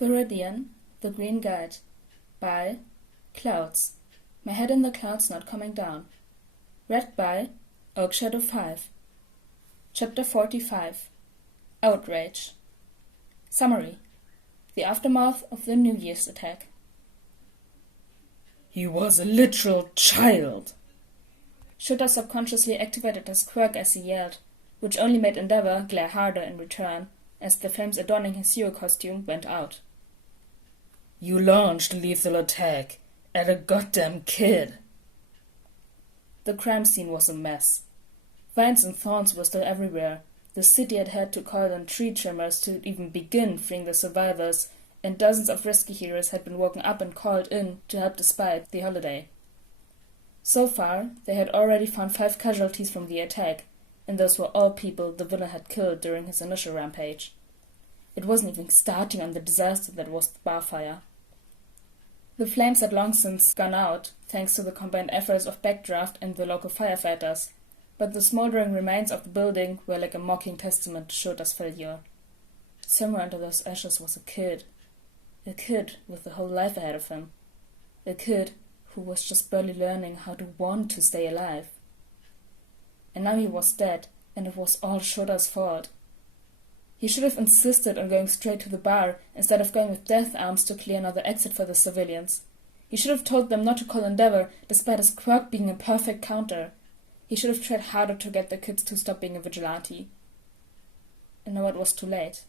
Viridian, The Green Guide, by Clouds. My Head in the Clouds Not Coming Down. Read by Oakshadow 5. Chapter 45. Outrage. Summary. The aftermath of the New Year's attack. He was a literal child. Shooter subconsciously activated his quirk as he yelled, which only made Endeavor glare harder in return, as the flames adorning his hero costume went out. You launched a lethal attack at a goddamn kid. The crime scene was a mess. Vines and thorns were still everywhere. The city had to call in tree trimmers to even begin freeing the survivors, and dozens of rescue heroes had been woken up and called in to help despite the holiday. So far, they had already found 5 casualties from the attack, and those were all people the villain had killed during his initial rampage. It wasn't even starting on the disaster that was the bar fire. The flames had long since gone out, thanks to the combined efforts of Backdraft and the local firefighters, but the smoldering remains of the building were like a mocking testament to Shooter's failure. Somewhere under those ashes was a kid with a whole life ahead of him. A kid who was just barely learning how to want to stay alive. And now he was dead, and it was all Shooter's fault. He should have insisted on going straight to the bar instead of going with death arms to clear another exit for the civilians. He should have told them not to call Endeavor, despite his quirk being a perfect counter. He should have tried harder to get the kids to stop being a vigilante. And now it was too late.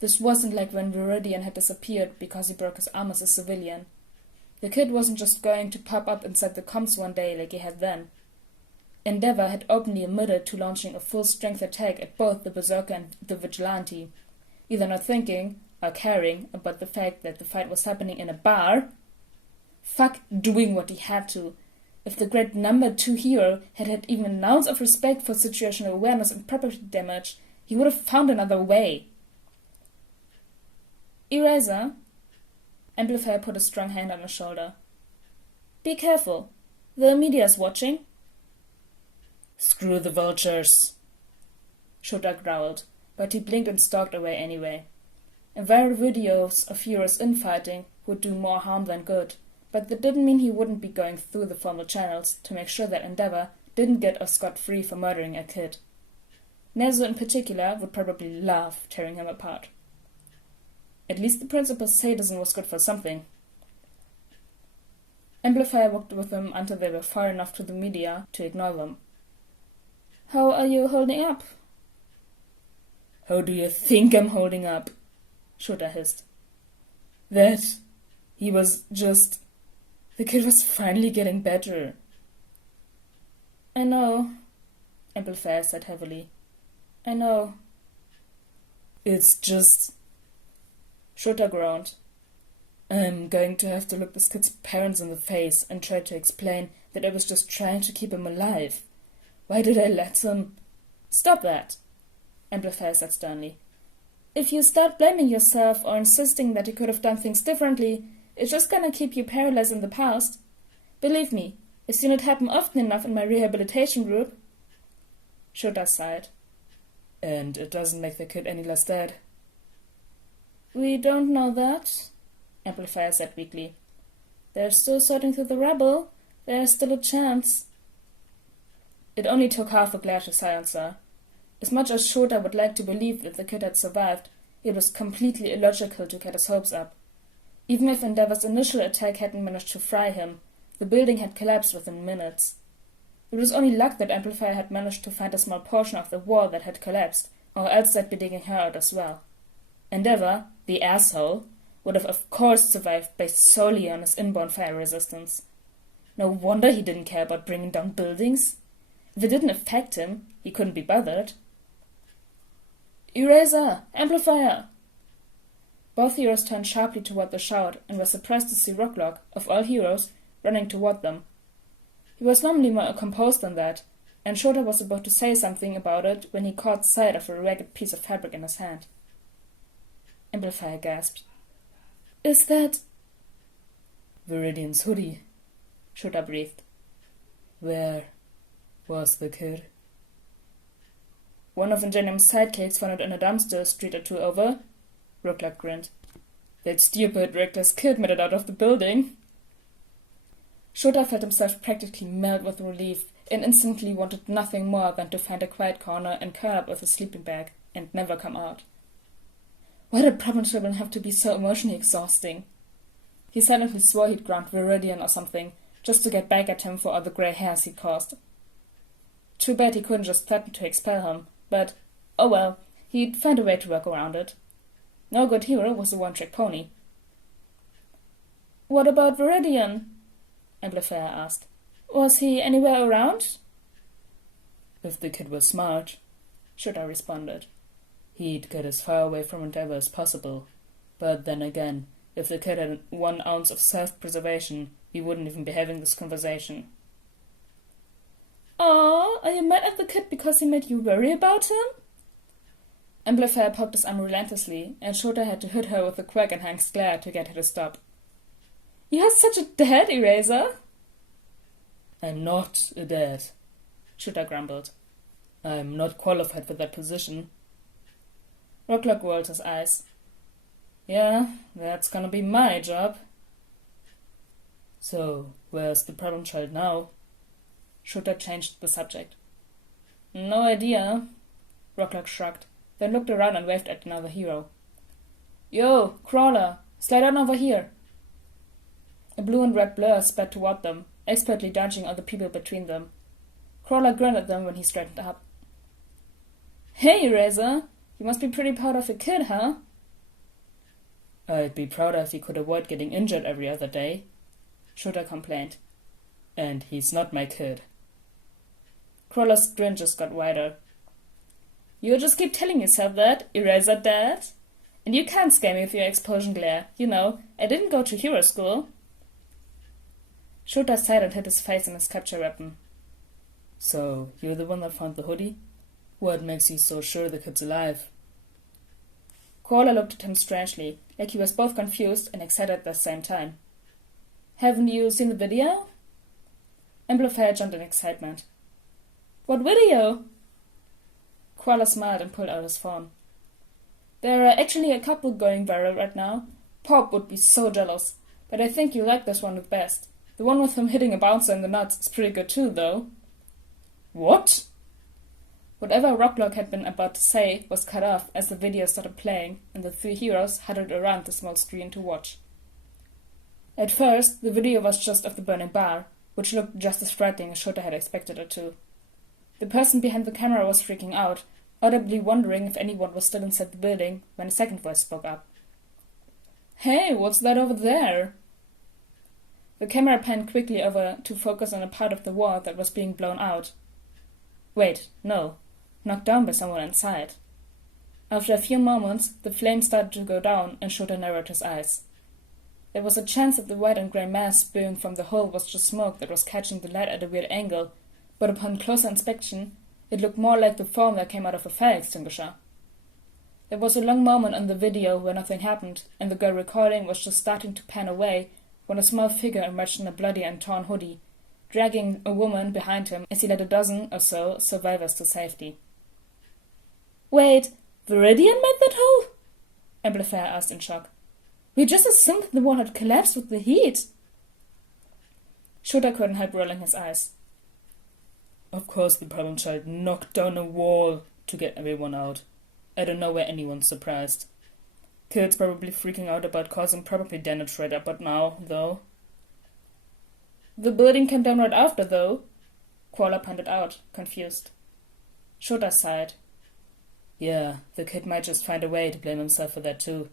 This wasn't like when Viridian had disappeared because he broke his arm as a civilian. The kid wasn't just going to pop up inside the comms one day like he had then. Endeavor had openly admitted to launching a full-strength attack at both the Berserker and the Vigilante, either not thinking or caring about the fact that the fight was happening in a bar. Fuck doing what he had to. If the great number 2 hero had had even an ounce of respect for situational awareness and property damage, he would have found another way. Eraser. Amplifier put a strong hand on his shoulder. Be careful. The media's watching. Screw the vultures. Shooter growled, but he blinked and stalked away anyway. And viral videos of heroes infighting would do more harm than good, but that didn't mean he wouldn't be going through the formal channels to make sure that Endeavor didn't get off scot-free for murdering a kid. Nezu in particular would probably love tearing him apart. At least the principal's sadism was good for something. Amplifier walked with them until they were far enough to the media to ignore them. How are you holding up? How do you think I'm holding up? Shooter hissed. That he was just... The kid was finally getting better. I know, Amplifier said heavily. I know. It's just... Shooter groaned. I'm going to have to look this kid's parents in the face and try to explain that I was just trying to keep him alive. Why did I let them... Stop that, Amplifier said sternly. If you start blaming yourself or insisting that you could have done things differently, it's just gonna keep you paralyzed in the past. Believe me, I've seen it happen often enough in my rehabilitation group. Shooter sighed. And it doesn't make the kid any less dead. We don't know that, Amplifier said weakly. They're still sorting through the rubble. There's still a chance. It only took half a glass to silence her. As much as Shooter would like to believe that the kid had survived, it was completely illogical to get his hopes up. Even if Endeavor's initial attack hadn't managed to fry him, the building had collapsed within minutes. It was only luck that Amplifier had managed to find a small portion of the wall that had collapsed, or else they'd be digging her out as well. Endeavor, the asshole, would have of course survived based solely on his inborn fire resistance. No wonder he didn't care about bringing down buildings. If it didn't affect him, he couldn't be bothered. Eraser! Amplifier! Both heroes turned sharply toward the shout and were surprised to see Rocklock, of all heroes, running toward them. He was normally more composed than that, and Shooter was about to say something about it when he caught sight of a ragged piece of fabric in his hand. Amplifier gasped. Is that... Viridian's hoodie, Shooter breathed. Where was the kid? One of Ingenium's sidekicks found it in a dumpster a street or 2 over. Rooklock grinned. That stupid, reckless kid made it out of the building. Shota felt himself practically melt with relief and instantly wanted nothing more than to find a quiet corner and curl up with a sleeping bag and never come out. Why did problem children have to be so emotionally exhausting? He silently swore he'd ground Viridian or something, just to get back at him for all the grey hairs he'd caused. Too bad he couldn't just threaten to expel him, but, oh well, he'd find a way to work around it. No good hero was a one-trick pony. What about Viridian? Amplifier asked. Was he anywhere around? If the kid was smart, Shota responded, he'd get as far away from Endeavor as possible. But then again, if the kid had 1 ounce of self-preservation, we wouldn't even be having this conversation. Aw, are you mad at the kid because he made you worry about him? Amplifier poked his arm relentlessly, and Shota had to hit her with a quack and Hank's glare to get her to stop. You're such a dad, Eraser! I'm not a dad, Shota grumbled. I'm not qualified for that position. Rocklock rolled his eyes. Yeah, that's gonna be my job. So, where's the problem child now? Shota changed the subject. No idea. Rocklock shrugged, then looked around and waved at another hero. Yo, Crawler, slide on over here. A blue and red blur sped toward them, expertly dodging all the people between them. Crawler grinned at them when he straightened up. Hey, Razor, you must be pretty proud of your kid, huh? I'd be prouder if he could avoid getting injured every other day, Shota complained. And he's not my kid. Crawler's grin just got wider. You just keep telling yourself that, Eraser Dad. And you can't scare me with your explosion glare. You know, I didn't go to hero school. Shota sighed and hit his face in his capture weapon. So, you're the one that found the hoodie? What makes you so sure the kid's alive? Crawler looked at him strangely, like he was both confused and excited at the same time. Haven't you seen the video? Amplifier jumped in excitement. What video? Crawler smiled and pulled out his phone. There are actually a couple going viral right now. Pop would be so jealous, but I think you like this one the best. The one with him hitting a bouncer in the nuts is pretty good too, though. What? Whatever Rocklock had been about to say was cut off as the video started playing and the 3 heroes huddled around the small screen to watch. At first, the video was just of the burning bar, which looked just as frightening as Shota had expected it to. The person behind the camera was freaking out, audibly wondering if anyone was still inside the building when a second voice spoke up. Hey, what's that over there? The camera panned quickly over to focus on a part of the wall that was being blown out. Wait, no. Knocked down by someone inside. After a few moments, the flame started to go down and Shota narrowed his eyes. There was a chance that the white and grey mass spewing from the hole was just smoke that was catching the light at a weird angle, but upon closer inspection, it looked more like the foam that came out of a fire extinguisher. There was a long moment on the video where nothing happened, and the girl recording was just starting to pan away when a small figure emerged in a bloody and torn hoodie, dragging a woman behind him as he led a dozen or so survivors to safety. Wait, Viridian made that hole? Amplifier asked in shock. We just assumed that the wall had collapsed with the heat. Shota couldn't help rolling his eyes. Of course the problem child knocked down a wall to get everyone out. I don't know why anyone's surprised. Kid's probably freaking out about causing property damage right about now, though. The building came down right after, though, Crawler pointed out, confused. Shota sighed. Yeah, the kid might just find a way to blame himself for that too.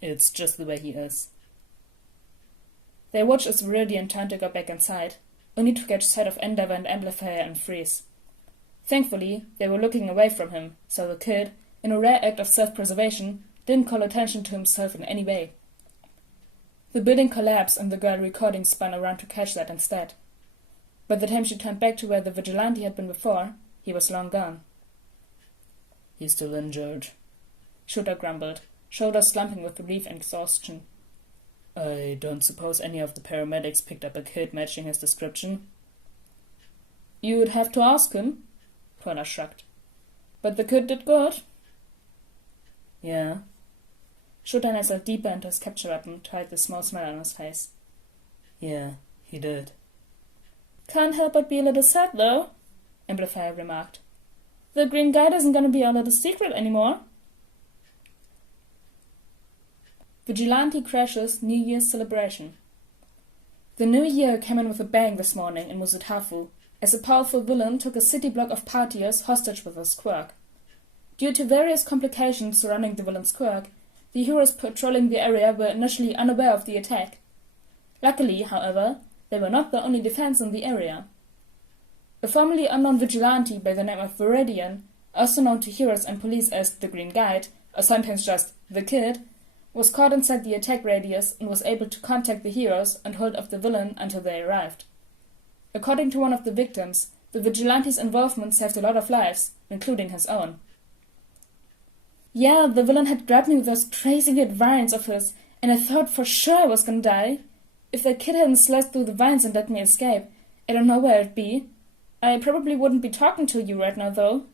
It's just the way he is. They watched as Viridian turned to go back inside, only to catch sight of Endeavor and Amplifier and freeze. Thankfully, they were looking away from him, so the kid, in a rare act of self-preservation, didn't call attention to himself in any way. The building collapsed and the girl recording spun around to catch that instead. By the time she turned back to where the Vigilante had been before, he was long gone. He's still injured, Shota grumbled, shoulders slumping with relief and exhaustion. I don't suppose any of the paramedics picked up a kid matching his description? You'd have to ask him, Crawler shrugged. But the kid did good. Yeah. Shota nestled deeper into his capture weapon to hide the small smile on his face. Yeah, he did. Can't help but be a little sad, though, Amplifier remarked. The Green Guide isn't gonna be our little secret anymore. Vigilante crashes New Year's celebration. The new year came in with a bang this morning in Musutafu, as a powerful villain took a city block of partiers hostage with his quirk. Due to various complications surrounding the villain's quirk, the heroes patrolling the area were initially unaware of the attack. Luckily, however, they were not the only defense in the area. A formerly unknown vigilante by the name of Viridian, also known to heroes and police as the Green Guide, or sometimes just the Kid, was caught inside the attack radius and was able to contact the heroes and hold off the villain until they arrived. According to one of the victims, the vigilante's involvement saved a lot of lives, including his own. Yeah, the villain had grabbed me with those crazy weird vines of his, and I thought for sure I was gonna die. If that kid hadn't sliced through the vines and let me escape, I don't know where I'd be. I probably wouldn't be talking to you right now, though.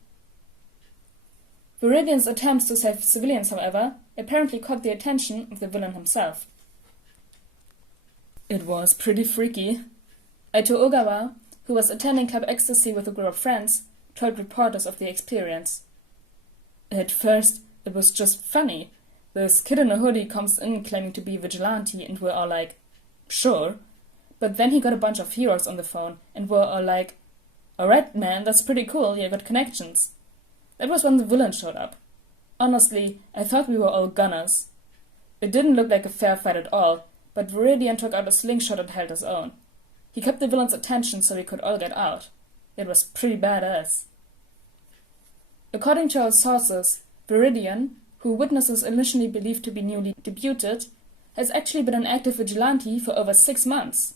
Viridian's attempts to save civilians, however, apparently caught the attention of the villain himself. It was pretty freaky. Aito Ogawa, who was attending Club Ecstasy with a group of friends, told reporters of the experience. At first, it was just funny. This kid in a hoodie comes in claiming to be a vigilante, and we're all like, sure. But then he got a bunch of heroes on the phone, and we're all like, alright man, that's pretty cool, you got connections. That was when the villain showed up. Honestly, I thought we were all gunners. It didn't look like a fair fight at all, but Viridian took out a slingshot and held his own. He kept the villain's attention so we could all get out. It was pretty badass. According to our sources, Viridian, who witnesses initially believed to be newly debuted, has actually been an active vigilante for over 6 months.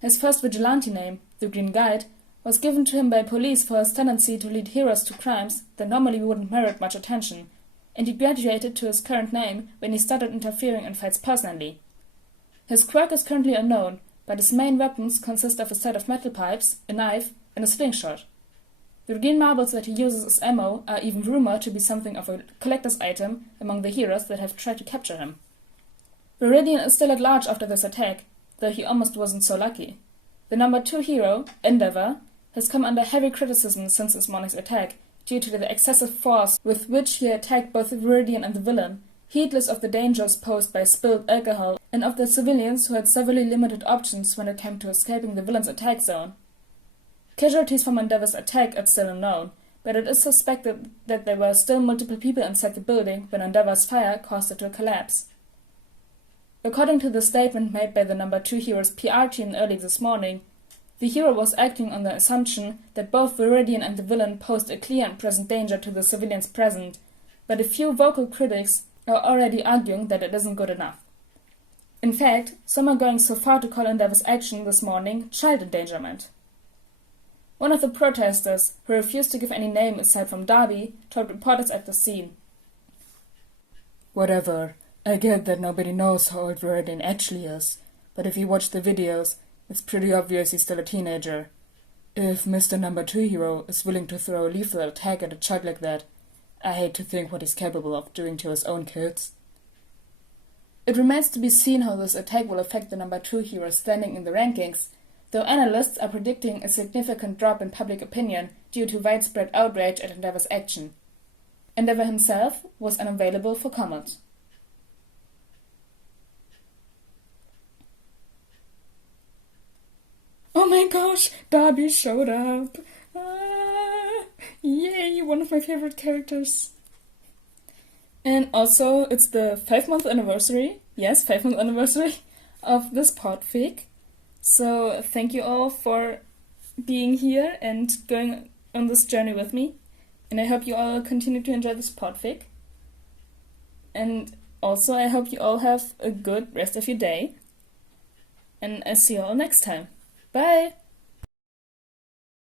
His first vigilante name, the Green Guide, was given to him by police for his tendency to lead heroes to crimes that normally wouldn't merit much attention, and he graduated to his current name when he started interfering in fights personally. His quirk is currently unknown, but his main weapons consist of a set of metal pipes, a knife, and a slingshot. The green marbles that he uses as ammo are even rumored to be something of a collector's item among the heroes that have tried to capture him. Viridian is still at large after this attack, though he almost wasn't so lucky. The number 2 hero, Endeavor, has come under heavy criticism since this morning's attack due to the excessive force with which he attacked both Viridian and the villain, heedless of the dangers posed by spilled alcohol and of the civilians who had severely limited options when it came to escaping the villain's attack zone. Casualties from Endeavor's attack are still unknown, but it is suspected that there were still multiple people inside the building when Endeavor's fire caused it to collapse. According to the statement made by the number 2 hero's PR team early this morning, the hero was acting on the assumption that both Viridian and the villain posed a clear and present danger to the civilians present, but a few vocal critics are already arguing that it isn't good enough. In fact, some are going so far to call Endeavor's action this morning child endangerment. One of the protesters, who refused to give any name aside from Darby, told reporters at the scene. Whatever. I get that nobody knows how old Viridian actually is, but if you watch the videos, it's pretty obvious he's still a teenager. If Mr. Number 2 hero is willing to throw a lethal attack at a child like that, I hate to think what he's capable of doing to his own kids. It remains to be seen how this attack will affect the number 2 hero's standing in the rankings, though analysts are predicting a significant drop in public opinion due to widespread outrage at Endeavor's action. Endeavor himself was unavailable for comment. Oh my gosh, Darby showed up! Yay, one of my favorite characters. And also, it's the 5-month anniversary, yes, 5-month anniversary of this Podfic. So thank you all for being here and going on this journey with me. And I hope you all continue to enjoy this Podfic. And also, I hope you all have a good rest of your day. And I'll see you all next time. Bye!